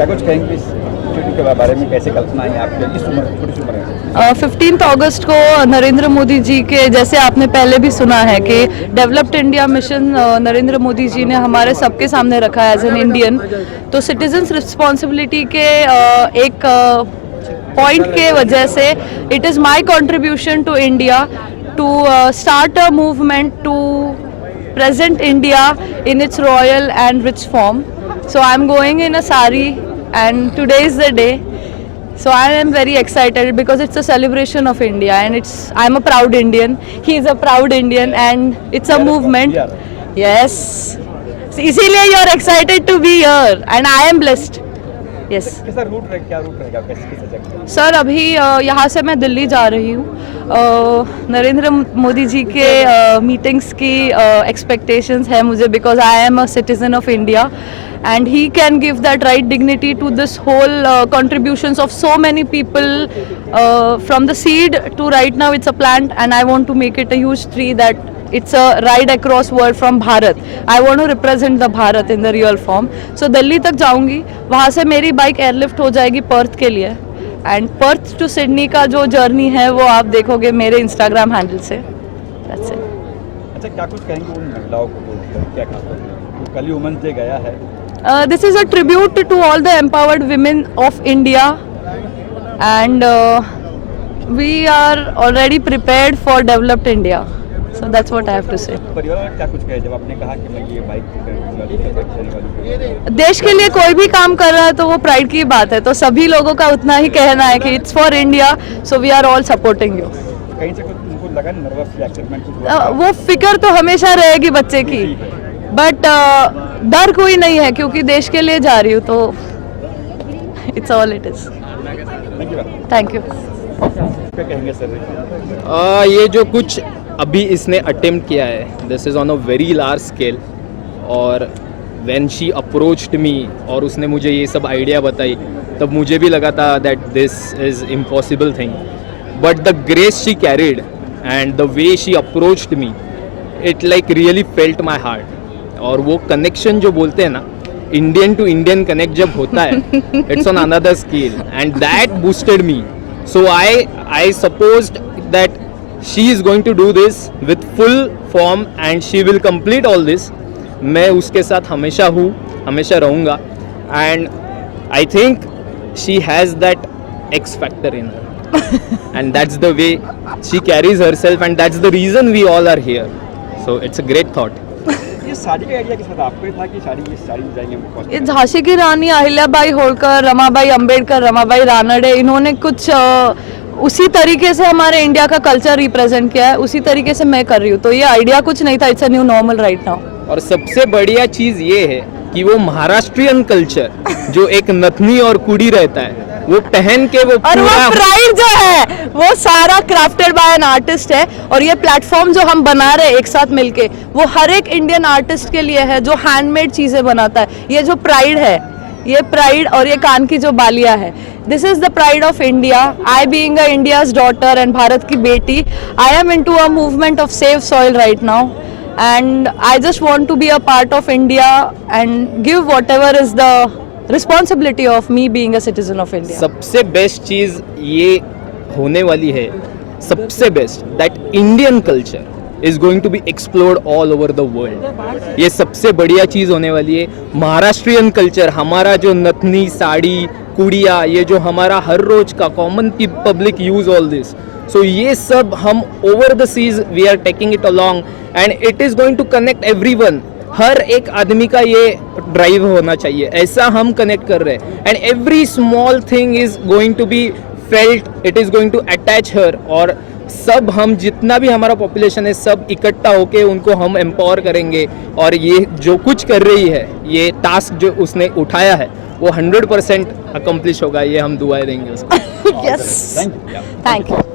क्या कुछ कहेंगे इस छुट्टी के बारे में, कैसे कल्पना है आपके इस उम्र छोटी उम्र में? 15 अगस्त को नरेंद्र मोदी जी के, जैसे आपने पहले भी सुना है कि developed India mission Narendra Modi ji ने हमारे सबके सामने रखा है एज एन इंडियन। तो सिटीजन्स रिस्पॉन्सिबिलिटी के एक पॉइंट के वजह से it is my contribution to India to start a movement to present India in its royal and rich form. So I am going in a sari and today is the day. So I am very excited because it's a celebration of India and I am a proud Indian. He is a proud Indian and it's a movement. Yes. So इसीलिए you are excited to be here and I am blessed. Yes. कैसा root रहेगा, क्या root रहेगा, कैसे जगह? Sir अभी यहाँ से मैं दिल्ली जा रही हूँ। नरेंद्र मोदी जी के मीटिंग्स की एक्सपेक्टेशंस है मुझे, because I am a citizen of India and he can give that right dignity to this whole contributions of so many people from the seed to right now it's a plant and I want to make it a huge tree that it's a ride across world from Bharat. I want to represent the Bharat in the real form. So Delhi तक जाऊंगी, वहाँ से मेरी bike airlift हो जाएगी Perth के लिए and Perth to Sydney का जो जर्नी है वो आप देखोगे मेरे इंस्टाग्राम हैंडल से। That's it. अच्छा, क्या कुछ कहेंगे उन महिलाओं को, क्या खास कल ही वुमेन्स डे गया है? This is a tribute to all the empowered women of India and we are already prepared for developed India. So that's what I have to say. परिवार वाले क्या कुछ कहे जब आपने कहा कि मैं ये बाइक देश के लिए कोई भी काम कर रहा है तो वो प्राइड की बात है, तो सभी लोगों का उतना ही कहना है कि it's for India, so we are all supporting you. कहीं से कुछ उनको लगा नर्वस या एक्साइटमेंट? वो फिक्र तो हमेशा रहेगी बच्चे की, बट डर कोई नहीं है क्योंकि देश के लिए जा रही हूँ, तो it's all it is. Thank you. क्या कहेंगे सर? ये जो कुछ अभी इसने अटेम्प्ट किया है, this is on a very large scale, और व्हेन शी अप्रोच्ड मी और उसने मुझे ये सब आइडिया बताई तब मुझे भी लगा था that this is impossible thing, but the grace she carried and the way she approached me, it like really felt my heart. और वो कनेक्शन जो बोलते हैं ना, इंडियन टू इंडियन कनेक्ट जब होता है, it's on another scale and that boosted me. So I supposed that she is going to do this with full form and she will complete all this. मैं उसके साथ हमेशा हूँ, हमेशा रहूँगा, and I think she has that X factor in her and that's the way she carries herself and that's the reason we all are here. So it's a great thought. ये साड़ी का idea किसका था? आपको ही था कि साड़ी में जाएंगे? ये झांसी की रानी अहिल्याबाई होलकर, रमाबाई अंबेडकर, रमाबाई रानडे, इन्होंने कुछ उसी तरीके से हमारे इंडिया का कल्चर रिप्रेजेंट किया है, उसी तरीके से मैं कर रही हूँ, तो ये आइडिया कुछ नहीं था, it's a new normal right now. और सबसे बढ़िया चीज़ ये है कि वो महाराष्ट्रियन कल्चर जो एक नथनी और कुड़ी रहता है वो पहन के वो और वो पूरा प्राइड जो है वो सारा क्राफ्टेड बाय एन आर्टिस्ट है। और ये प्लेटफॉर्म जो हम बना रहे हैं एक साथ मिलके, वो हर एक इंडियन आर्टिस्ट के लिए है जो हैंडमेड चीजें बनाता है। ये जो प्राइड है, ये प्राइड और ये कान की जो बालियां है, this is the pride of India. I being a India's daughter and Bharat की बेटी, I am into a movement of save soil right now, and I just want to be a part of India and give whatever is the responsibility of me being a citizen of India. सबसे best चीज ये होने वाली है, सबसे best, that Indian culture is going to be explored all over the world. ये सबसे बढ़िया चीज होने वाली है। महाराष्ट्रियन कल्चर, हमारा जो नथनी, साड़ी, कुड़िया, ये जो हमारा हर रोज का common public use all this, so ये सब हम over the seas we are taking it along and it is going to connect everyone. हर एक आदमी का ये ड्राइव होना चाहिए, ऐसा हम कनेक्ट कर रहे हैं। And every small thing is going to be felt, it is going to attach हर। और सब हम जितना भी हमारा पॉपुलेशन है सब इकट्ठा होके उनको हम एम्पावर करेंगे। और ये जो कुछ कर रही है, ये टास्क जो उसने उठाया है वो 100% अकम्प्लिश होगा, ये हम दुआएं देंगे उसको। Yes. Thank you. Thank you.